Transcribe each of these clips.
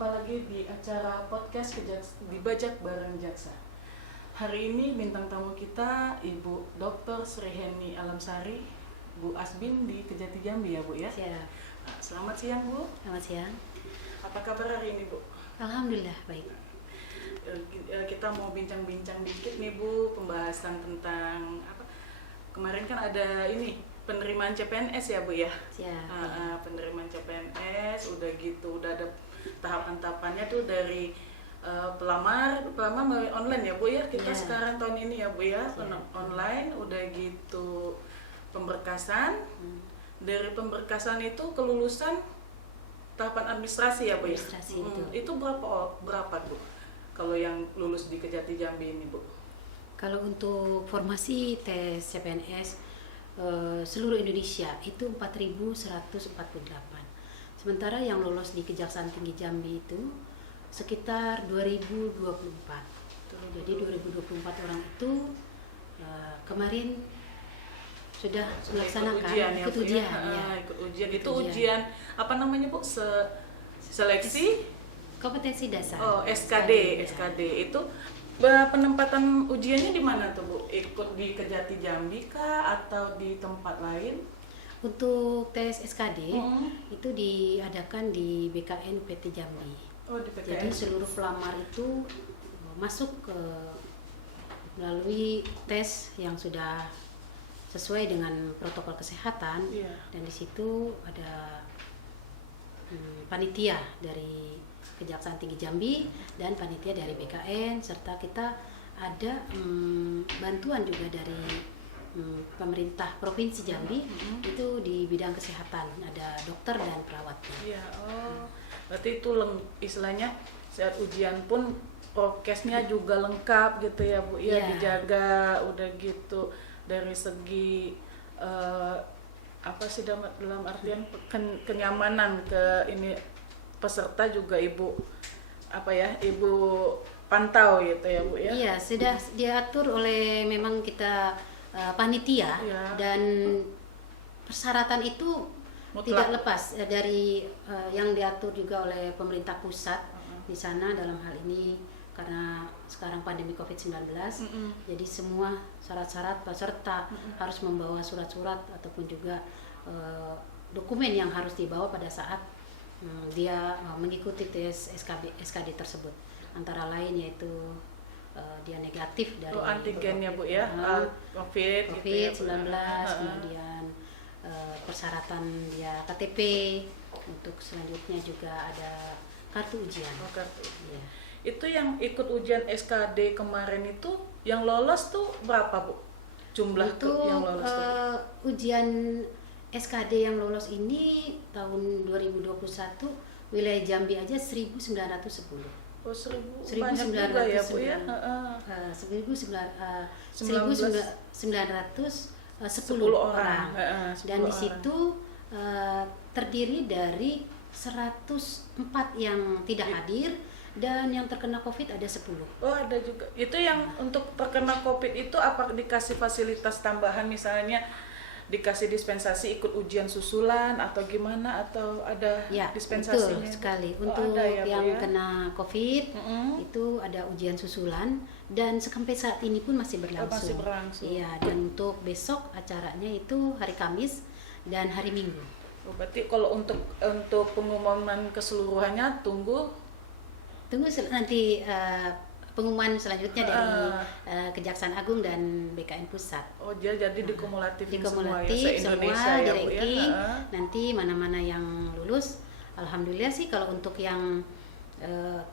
jumpa lagi di acara podcast Dibajak Bareng Jaksa. Hari ini bintang tamu kita Ibu Dr. Sriheni Alamsari, Bu Asbin di Kejati Jambi ya Bu ya? Siap. Selamat siang Bu. Selamat siang. Apa kabar hari ini Bu? Alhamdulillah baik. Kita mau bincang-bincang dikit nih Bu, pembahasan tentang apa? Kemarin kan ada ini penerimaan CPNS ya Bu ya? Siap. Penerimaan CPNS udah gitu, udah ada tahapan-tahapannya tuh dari pelamar melalui online ya Bu ya? Kita sekarang tahun ini ya Bu ya, online udah gitu pemberkasan. Dari pemberkasan itu kelulusan tahapan administrasi ya Bu ya? Administrasi itu berapa Bu? Kalau yang lulus di Kejati Jambi ini Bu? Kalau untuk formasi tes CPNS seluruh Indonesia itu 4.148. Sementara yang lolos di Kejaksaan Tinggi Jambi itu sekitar 2024. Jadi 2024 orang itu kemarin sudah melaksanakan ikut ujian. Ikut ujian. Itu ujian apa namanya Bu? Seleksi kompetensi dasar. Oh, SKD. Itu penempatan ujiannya di mana tuh Bu? Ikut di Kejati Jambi kah atau di tempat lain? Untuk tes SKD itu diadakan di BKN UPT Jambi. Oh, di BKN. Jadi seluruh pelamar itu masuk melalui tes yang sudah sesuai dengan protokol kesehatan. Dan di situ ada panitia dari Kejaksaan Tinggi Jambi dan panitia dari BKN, serta kita ada bantuan juga dari pemerintah Provinsi Jambi itu di bidang kesehatan, ada dokter dan perawatnya. Iya, berarti itu istilahnya saat ujian pun prokesnya juga lengkap gitu ya Bu, ya dijaga udah gitu dari segi apa sih dalam artian kenyamanan ke ini peserta juga Ibu pantau gitu ya Bu ya? Iya, sudah diatur oleh memang kita panitia dan persyaratan itu mutlak. Tidak lepas dari yang diatur juga oleh pemerintah pusat di sana dalam hal ini karena sekarang pandemi COVID-19 jadi semua syarat-syarat peserta harus membawa surat-surat ataupun juga dokumen yang harus dibawa pada saat dia mengikuti tes SKD tersebut, antara lain yaitu dia negatif dari antigen ya Bu ya, COVID-19 kemudian persyaratan dia KTP, untuk selanjutnya juga ada kartu ujian. Ya. Itu yang ikut ujian SKD kemarin itu yang lolos tuh berapa Bu? Jumlah yang lolos tuh? Ujian SKD yang lolos ini tahun 2021 wilayah Jambi aja 1.910. Oh, 1.900 juga ya Bu ya? 1.910 orang. Dan di situ terdiri dari 104 yang tidak hadir dan yang terkena COVID ada 10. Oh, ada juga. Itu yang untuk terkena COVID itu apa dikasih fasilitas tambahan, misalnya dikasih dispensasi ikut ujian susulan atau gimana, atau ada dispensasinya? Betul sekali. Untuk yang kena COVID itu ada ujian susulan dan sampai saat ini pun masih berlangsung. Iya, dan untuk besok acaranya itu hari Kamis dan hari Minggu. Oh, berarti kalau untuk pengumuman keseluruhannya tunggu nanti pengumuman selanjutnya dari Kejaksaan Agung dan BKN Pusat. Oh, jadi dikumulatif semua se-Indonesia ya Bu ya? Nanti mana-mana yang lulus, alhamdulillah sih kalau untuk yang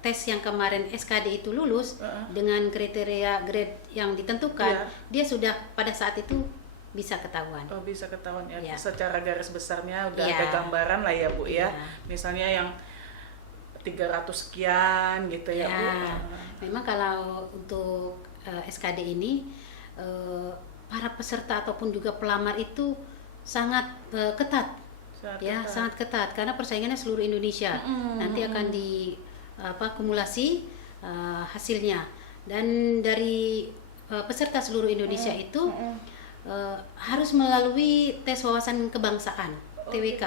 tes yang kemarin SKD itu lulus dengan kriteria grade yang ditentukan, dia sudah pada saat itu bisa ketahuan. Oh, bisa ketahuan ya. Secara garis besarnya udah ada gambaran lah ya Bu ya. Misalnya yang 300 sekian gitu ya Bu. Memang kalau untuk SKD ini para peserta ataupun juga pelamar itu sangat ketat. Sangat ketat karena persaingannya seluruh Indonesia. Nanti akan kumulasi hasilnya, dan dari peserta seluruh Indonesia itu harus melalui tes wawasan kebangsaan TWK.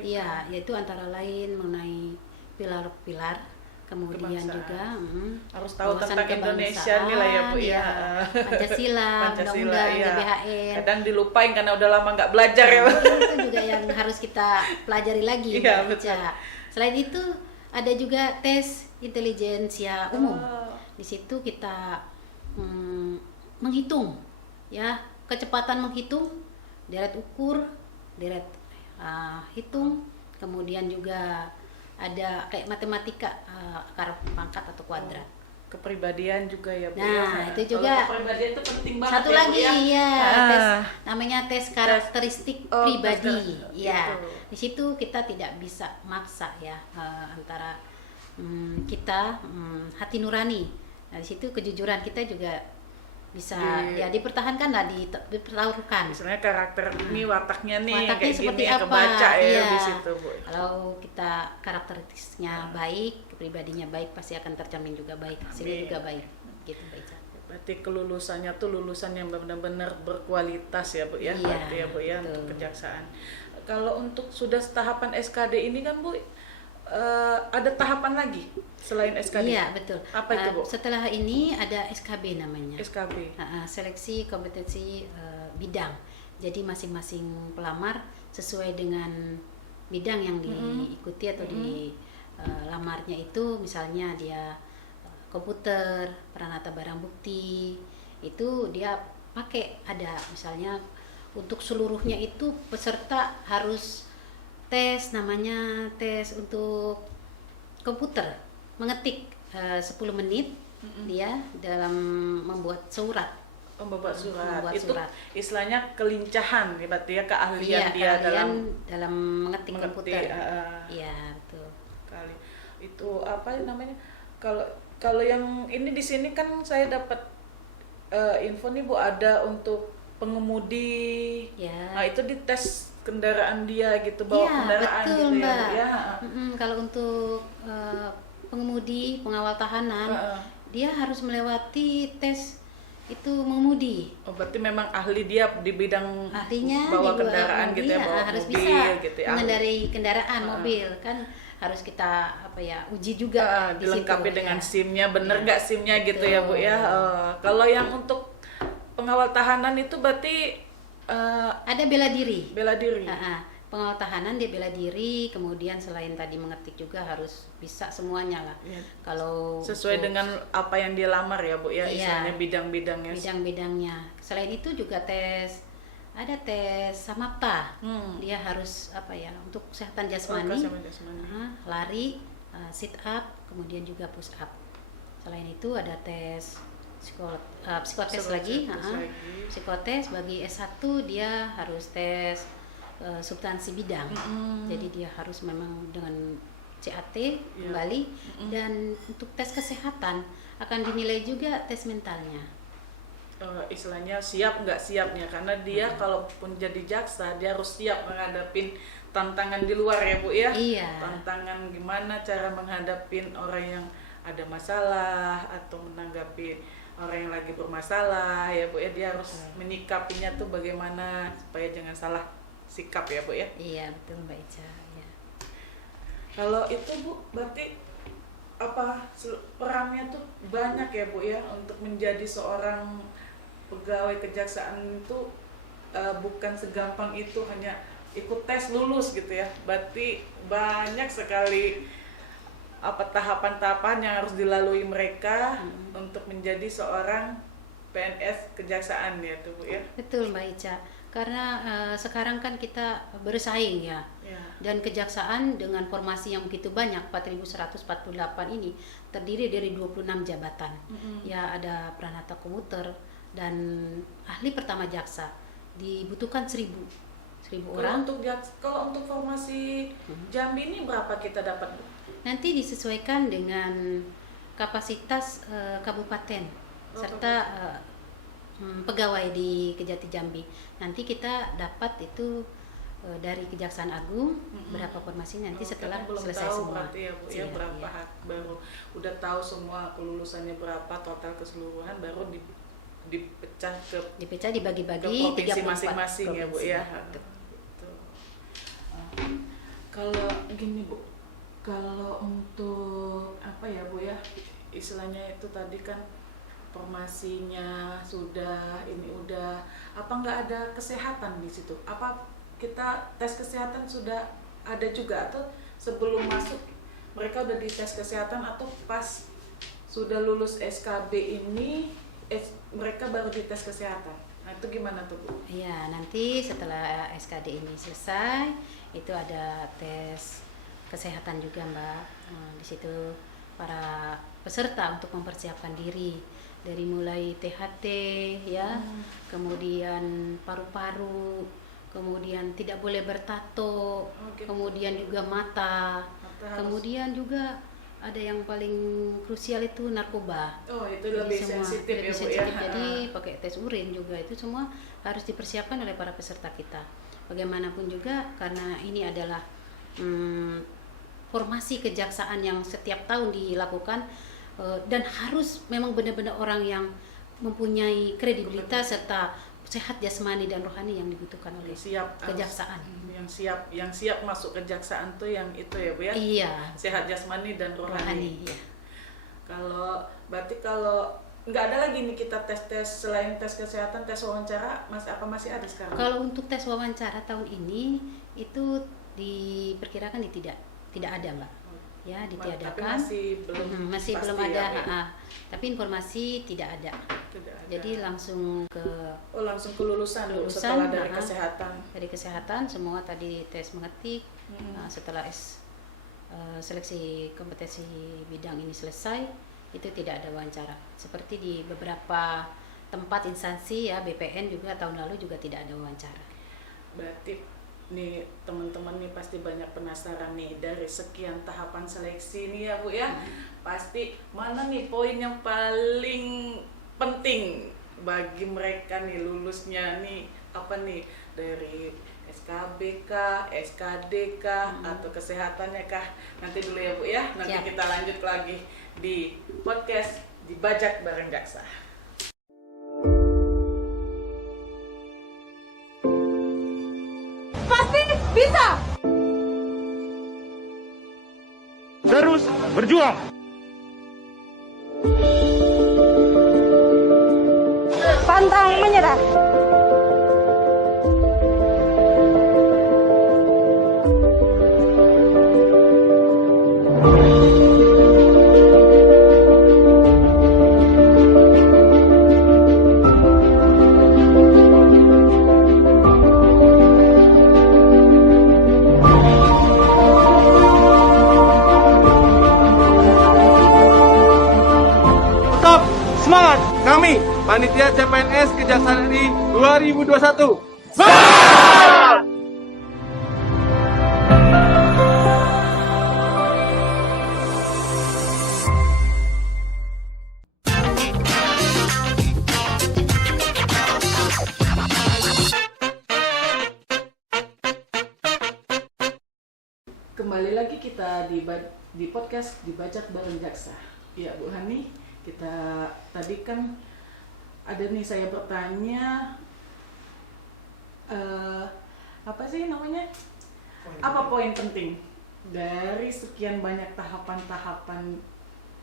Iya, yaitu antara lain mengenai pilar-pilar kemudian juga harus tahu wawasan tentang Indonesia nih lah ya Bu ya. Pancasila, undang-undang, iya. GBHN. Kadang dilupain karena udah lama nggak belajar ya Bu. Itu juga yang harus kita pelajari lagi. Iya, betul. Selain itu ada juga tes intelijensia umum. Di situ kita menghitung ya, kecepatan menghitung, deret ukur, deret hitung, kemudian juga ada kayak matematika, akar pangkat atau kuadrat. Kepribadian juga ya Bu. Nah, itu juga kepribadian itu penting banget. Satu ya, lagi Bu, ya. tes namanya tes karakteristik pribadi. Ya, gitu. di situ kita tidak bisa maksa ya antara kita hati nurani. Nah, di situ kejujuran kita juga bisa dipertahankan lah, dipertaruhkan. Misalnya karakter ini wataknya nih Wataknya kayak seperti gini apa? kebaca ya Iya. di situ Bu. Kalau kita karakteristiknya baik, kepribadiannya baik, pasti akan tercermin juga baik, hasilnya juga baik. Gitu, Mbak Ica. Berarti kelulusannya tuh lulusan yang benar-benar berkualitas ya Bu ya. Iya, Berarti ya Bu ya betul. untuk kejaksaan. Kalau untuk sudah tahapan SKD ini kan Bu, ada tahapan lagi selain SKD. Iya, betul. Apa itu Bu? Setelah ini ada SKB namanya. SKB. Seleksi kompetensi bidang. Jadi masing-masing pelamar sesuai dengan bidang yang diikuti atau dilamarnya itu, misalnya dia komputer, peranata barang bukti, itu dia pakai, ada misalnya untuk seluruhnya itu peserta harus tes, namanya tes untuk komputer, mengetik 10 menit dia dalam membuat surat. Membuat surat. Membuat Itu surat. istilahnya kelincahan berarti ya, keahlian dia keahlian dalam dalam mengetik komputer. Iya, betul. Kali. Itu apa namanya? Kalau yang ini di sini kan saya dapat info nih Bu, ada untuk pengemudi. Ya. Nah, itu dites kendaraan dia gitu, bawa kendaraan betul, gitu Mbak. ya. Kalau untuk pengemudi, pengawal tahanan, dia harus melewati tes itu mengemudi. Oh, berarti memang ahli dia di bidang Ahlinya bawa di kendaraan gitu ya, bawa harus mobil bisa gitu ya. mengendarai kendaraan mobil kan, harus kita uji juga di dilengkapi situ, dengan ya. SIM-nya, bener nggak SIM-nya gitu ya Bu ya. Betul. Kalau yang untuk pengawal tahanan itu berarti Ada bela diri. bela diri. Pengawal tahanan dia bela diri, kemudian selain tadi mengetik juga harus bisa semuanya lah. Ya. Kalau Sesuai dengan apa yang dia lamar ya Bu ya, Iya. istilahnya bidang-bidangnya. bidang-bidangnya. Selain itu juga ada tes samapta. Dia harus untuk kesehatan jasmani, lari, sit up, kemudian juga push up. Selain itu ada tes psikotes lagi. Psikotes bagi S1 dia harus tes substansi bidang. Jadi dia harus memang dengan CAT kembali. Dan untuk tes kesehatan akan dinilai juga tes mentalnya. Istilahnya siap nggak siapnya, karena dia kalaupun jadi jaksa dia harus siap menghadapin tantangan di luar ya Bu ya. Iya. Tantangan gimana cara menghadapin orang yang ada masalah atau menanggapi orang yang lagi bermasalah ya Bu ya, dia harus menyikapinya tuh bagaimana supaya jangan salah sikap ya Bu ya. Iya, betul Mbak Ica ya. Kalau itu Bu berarti perannya tuh banyak ya Bu ya untuk menjadi seorang pegawai kejaksaan itu, bukan segampang itu hanya ikut tes lulus gitu ya. Berarti banyak sekali tahapan-tahapan yang harus dilalui mereka untuk menjadi seorang PNS kejaksaan ya tuh Bu ya. Betul Mbak Ica. Karena sekarang kan kita bersaing ya. Dan kejaksaan dengan formasi yang begitu banyak, 4.148 ini terdiri dari 26 jabatan. Ya, ada peranata komputer dan ahli pertama jaksa. Dibutuhkan 1.000 orang. Kalau untuk formasi Jambi ini berapa kita dapat? Nanti disesuaikan dengan kapasitas kabupaten serta pegawai di Kejati Jambi. Nanti kita dapat itu dari Kejaksaan Agung berapa formasi nanti setelah belum selesai tahu semua. berarti ya Bu ya, berapa baru udah tahu semua kelulusannya berapa total keseluruhan, baru dipecah dibagi-bagi ke provinsi masing-masing ya Bu ya. Kalau gini Bu, Kalau untuk apa ya Bu ya, istilahnya itu tadi kan formasinya sudah, ini udah, apa nggak ada kesehatan di situ? Apa kita tes kesehatan sudah ada juga, atau sebelum masuk mereka udah dites kesehatan, atau pas sudah lulus SKB ini mereka baru dites kesehatan? Nah itu gimana tuh Bu? Iya, nanti setelah SKD ini selesai itu ada tes kesehatan juga Mbak. Nah, di situ para peserta untuk mempersiapkan diri dari mulai THT ya, kemudian paru-paru, kemudian tidak boleh bertato, kemudian juga mata, kemudian juga ada yang paling krusial itu narkoba. Oh, itu lebih sensitif ya Bu ya. Jadi pakai tes urin juga, itu semua harus dipersiapkan oleh para peserta kita. Bagaimanapun juga karena ini adalah formasi kejaksaan yang setiap tahun dilakukan, dan harus memang benar-benar orang yang mempunyai kredibilitas serta sehat jasmani dan rohani yang dibutuhkan oleh kejaksaan. Yang siap masuk kejaksaan tuh yang itu ya Bu ya. Iya. Sehat jasmani dan rohani. Iya. Kalau berarti kalau nggak ada lagi nih kita tes selain tes kesehatan, tes wawancara, masih ada sekarang? Kalau untuk tes wawancara tahun ini itu diperkirakan tidak ada Mbak. Ya, ditiadakan. Tapi masih belum ada. Ya? Tapi informasi tidak ada. Jadi langsung ke lulusan setelah dari kesehatan. Dari kesehatan semua tadi tes mengetik. Setelah seleksi kompetensi bidang ini selesai, itu tidak ada wawancara. Seperti di beberapa tempat instansi ya, BPN juga tahun lalu juga tidak ada wawancara. Berarti nih teman-teman nih pasti banyak penasaran nih, dari sekian tahapan seleksi nih ya Bu ya, pasti mana nih poin yang paling penting bagi mereka nih lulusnya nih, apa nih, dari SKB kah, SKD kah, atau kesehatannya kah? Nanti dulu ya Bu ya, nanti Siap. kita lanjut lagi di podcast Dibajak Bareng Jaksa. Bisa! Terus berjuang! Pantang menyerah! Semangat! Kami, Panitia CPNS Kejaksaan RI 2021. Kembali lagi kita di podcast Dibajak Bareng Jaksa. Ya Bu Hani, kita tadi kan ada nih saya bertanya apa sih namanya, apa poin penting dari sekian banyak tahapan-tahapan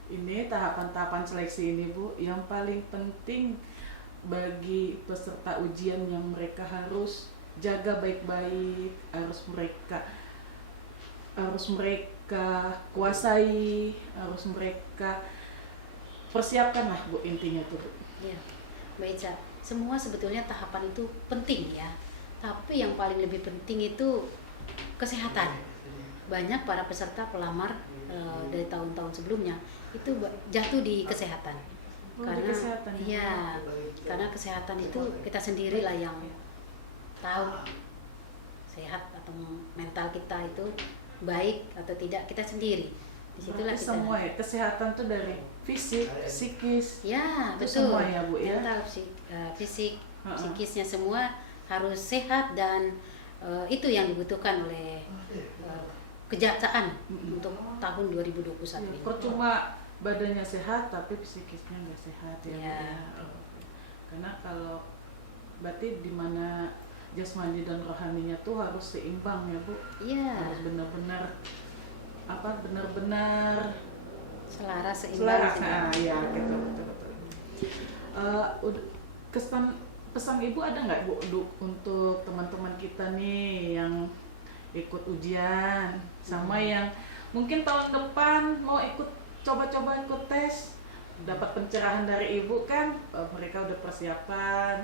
ini, tahapan-tahapan seleksi ini Bu, yang paling penting bagi peserta ujian yang mereka harus jaga baik-baik, harus mereka kuasai, harus mereka persiapkan lah Bu, intinya tuh Bu. Ya, Mbak Ica, semua sebetulnya tahapan itu penting ya, tapi yang paling lebih penting itu kesehatan. Banyak para peserta pelamar dari tahun-tahun sebelumnya itu jatuh di kesehatan. Karena kesehatan. Iya, karena kesehatan itu kita sendirilah yang tahu sehat atau mental kita itu baik atau tidak, kita sendiri. Disitulah kita semua ya, kesehatan tuh dari fisik, psikis. Ya, itu betul. semua ya Bu ya. Mental, fisik, psikisnya semua harus sehat, dan itu yang dibutuhkan oleh kejaksaan untuk tahun 2021 ini. Kok cuma badannya sehat tapi psikisnya nggak sehat ya, Ya. Bu ya. Karena kalau berarti di mana jasmani dan rohaninya tuh harus seimbang ya Bu. Iya. Harus benar-benar benar-benar selaras selaras. seimbang. Nah, ya gitu, betul. Pesan ibu ada nggak bu untuk teman-teman kita nih yang ikut ujian sama yang mungkin tahun depan mau coba-coba ikut tes, dapat pencerahan dari ibu kan, mereka udah persiapan.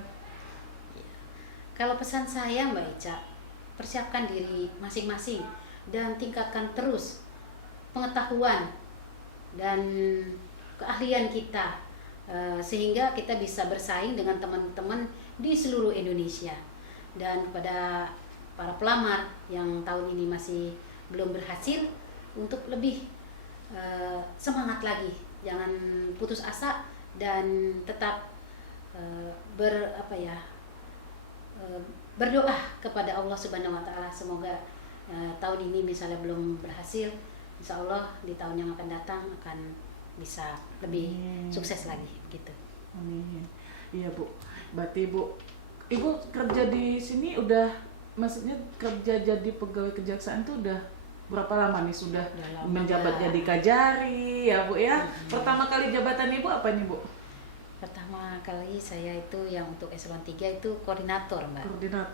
Kalau pesan saya Mbak Ica, persiapkan diri masing-masing dan tingkatkan terus pengetahuan dan keahlian kita, sehingga kita bisa bersaing dengan teman-teman di seluruh Indonesia. Dan kepada para pelamar yang tahun ini masih belum berhasil, untuk lebih semangat lagi, jangan putus asa dan tetap berdoa kepada Allah Subhanahu Wa Taala. Semoga tahun ini misalnya belum berhasil, insya Allah di tahun yang akan datang akan bisa lebih sukses lagi gitu. Amin. Iya bu, berarti ibu kerja di sini udah, maksudnya kerja jadi pegawai kejaksaan tuh udah berapa lama nih sudah menjabat jadi kajari ya bu ya? Pertama kali jabatan ibu apa nih bu? Pertama kali saya itu yang untuk eselon 3 itu koordinator Mbak.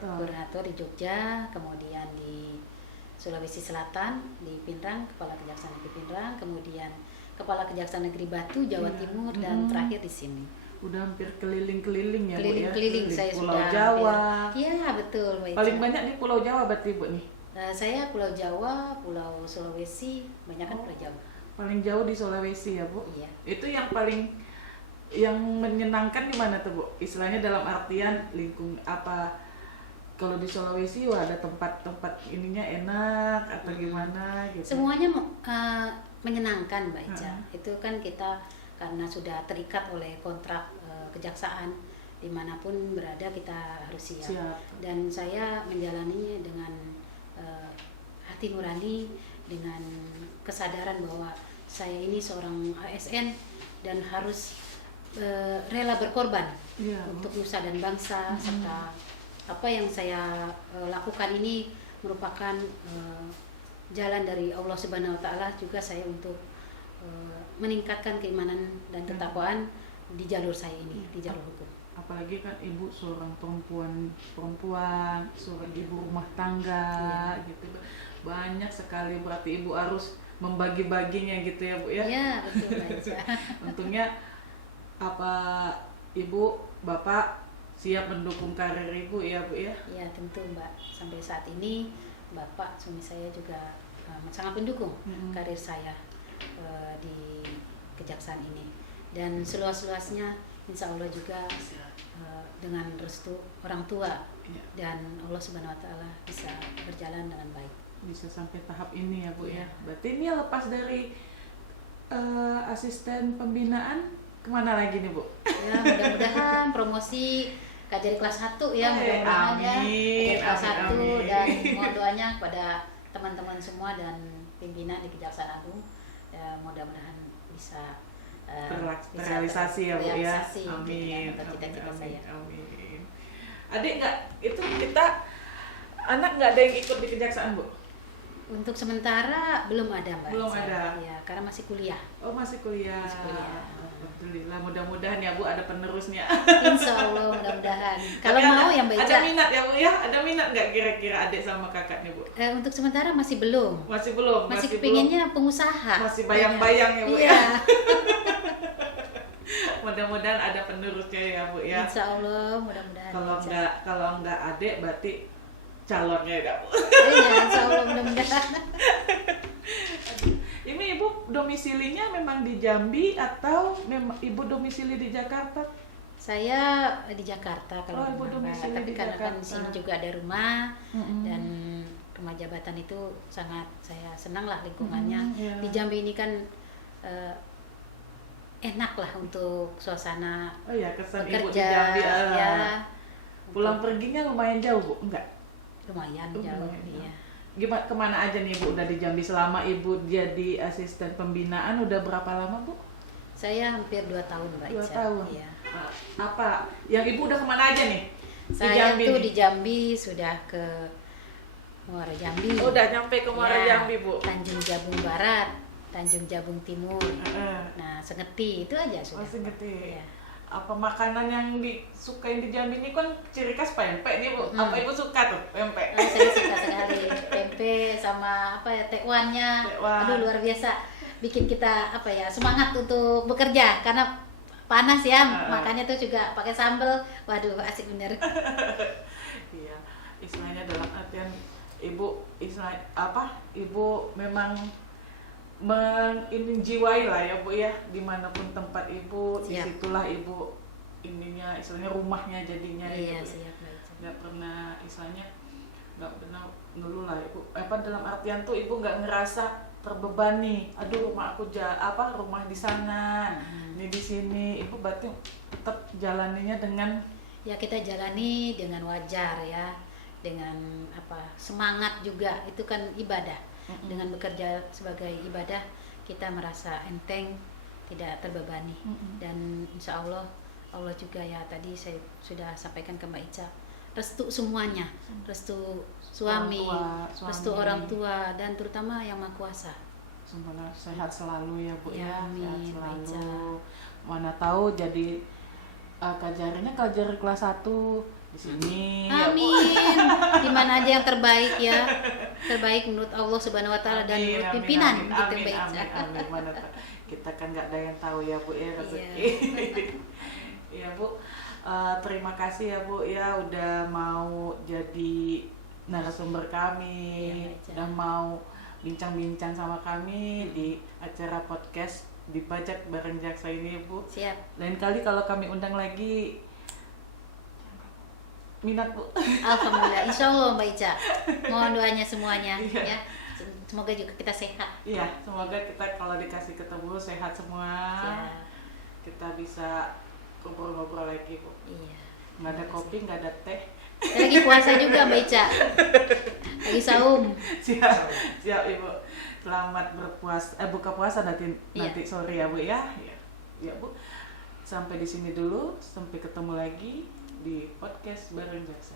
Koordinator di Jogja, kemudian di Sulawesi Selatan di Pinrang, Kepala Kejaksaan Negeri Pinrang, kemudian Kepala Kejaksaan Negeri Batu, Jawa Timur, dan terakhir di sini. Udah hampir keliling-keliling ya bu ya? Keliling-keliling saya Pulau sudah Jawa. Iya betul Mbak Ica. Paling banyak di Pulau Jawa berarti bu nih? Saya Pulau Jawa, Pulau Sulawesi, banyak kan Pulau Jawa. Paling jauh di Sulawesi ya bu? Iya. Itu yang menyenangkan di mana tuh bu? Istilahnya dalam artian apa? Kalau di Sulawesi wah ada tempat-tempat ininya enak atau gimana gitu? Semuanya menyenangkan Mbak Ica. Itu kan kita karena sudah terikat oleh kontrak kejaksaan, dimanapun berada kita harus siap. Dan saya menjalaninya dengan hati nurani, dengan kesadaran bahwa saya ini seorang ASN dan harus rela berkorban untuk nusa dan bangsa, serta apa yang saya lakukan ini merupakan jalan dari Allah Subhanahu Wa Taala juga saya untuk meningkatkan keimanan dan ketakwaan di jalur saya ini, di jalur hukum. Apalagi kan ibu seorang perempuan, seorang ibu rumah tangga gitu, banyak sekali berarti ibu harus membagi-baginya gitu ya bu ya? Iya betul aja. Untungnya ibu bapak siap mendukung karir ibu ya bu ya? Iya tentu Mbak, sampai saat ini bapak suami saya juga sangat mendukung karir saya di kejaksaan ini, dan seluas-luasnya insya Allah juga dengan restu orang tua dan Allah Subhanahu Wa Taala bisa berjalan dengan baik, bisa sampai tahap ini ya bu ya. Berarti ini lepas dari asisten pembinaan kemana lagi nih bu? Ya mudah-mudahan promosi Kajari kelas 1 ya, mudah-mudahan ya kelas 1, dan mohon doanya kepada teman-teman semua dan pimpinan di Kejaksaan Agung, ya, mudah-mudahan bisa terrealisasi ya bu ya. Amin. Cita-cita saya. Amin. Adik nggak itu anak nggak ada yang ikut di kejaksaan bu? Untuk sementara belum ada Mbak. Belum ada. Ya, karena masih kuliah. Oh masih kuliah. Alhamdulillah, mudah-mudahan ya bu ada penerusnya. Insya Allah mudah-mudahan. Kalau mau yang Mbak Ica. Ada minat ya bu ya? Ada minat nggak kira-kira adik sama kakaknya bu? Untuk sementara masih belum. Masih belum. Masih pengennya pengusaha. Masih bayang-bayang ya bu ya. Iya. Mudah-mudahan ada penerusnya ya bu ya. Insya Allah mudah-mudahan. Kalau nggak adik berarti calonnya ya bu. Iya insya Allah mudah-mudahan. Ini ibu domisilinya memang di Jambi atau memang ibu domisili di Jakarta? Saya di Jakarta kalau ibu domisili tapi di karena kan Jakarta. di sini juga ada rumah dan rumah jabatan itu sangat saya senang lah lingkungannya. Di Jambi ini kan enak lah untuk suasana kesan bekerja, ibu di Jambi ya. Pulang perginya lumayan jauh bu? Enggak? Lumayan jauh, iya. Gimana, kemana aja nih bu udah di Jambi selama ibu jadi asisten pembinaan udah berapa lama bu? Saya hampir 2 tahun Mbak Ica. 2 tahun? Iya. Apa? Yang ibu udah kemana aja nih? Saya tuh di Jambi sudah ke Muara Jambi. Oh, udah nyampe ke Muara Jambi, Bu. Tanjung Jabung Barat, Tanjung Jabung Timur. Nah, Sengeti itu aja sudah. Oh, Sengeti. Ya. Apa makanan yang disukain di Jambi ini kan ciri khas pempek nih, Bu. Apa Ibu suka tuh pempek? Saya suka sekali pempek sama apa ya tekwannya. Aduh, luar biasa. Bikin kita apa ya semangat untuk bekerja karena panas ya, makanya tuh juga pakai sambal. Waduh, asik bener. Iya, istilahnya dalam artian Ibu Ibu memang menjiwai lah ya Bu ya, dimanapun tempat Ibu, disitulah Ibu ininya istilahnya rumahnya jadinya. Iya, ya, siap. Nggak pernah istilahnya nggak pernah dulu lah Ibu. Dalam artian tuh Ibu nggak ngerasa terbebani. Aduh, rumah aku rumah di sana, ini di sini. Ibu berarti tetap jalaninya dengan kita jalani dengan wajar ya, dengan semangat juga, itu kan ibadah. Dengan bekerja sebagai ibadah kita merasa enteng, tidak terbebani. Dan insya Allah juga ya, tadi saya sudah sampaikan ke Mbak Ica, restu semuanya, restu suami, restu orang tua, dan terutama yang Maha Kuasa. Semoga sehat selalu ya Bu ya, amin, sehat selalu. Mana tahu jadi Kajari kelas 1 di sini. Amin. Di mana aja yang terbaik ya. Terbaik menurut Allah Subhanahu wa taala dan menurut pimpinan gitu Mbak Ica. Amin. Mana kita kan nggak ada yang tahu ya Bu ya rezeki. Iya Bu. Terima kasih ya Bu ya udah mau jadi narasumber kami, udah mau bincang-bincang sama kami di acara podcast Dibajak bareng Jaksa ini Bu. Siap. Lain kali kalau kami undang lagi minat Bu. Alhamdulillah, insya Allah Mbak Ica. Mohon doanya semuanya ya. Semoga juga kita sehat. Iya, semoga kita kalau dikasih ketemu sehat semua. Siap. Kita bisa ngobrol-ngobrol lagi Bu. Iya. Nggak ada kopi, nggak ada teh. Lagi puasa juga Mbak Ica. Lagi saum. Siap Ibu. Selamat buka puasa nanti sore ya Bu ya. Ya Bu. Sampai di sini dulu, sampai ketemu lagi di podcast bareng Jaksa.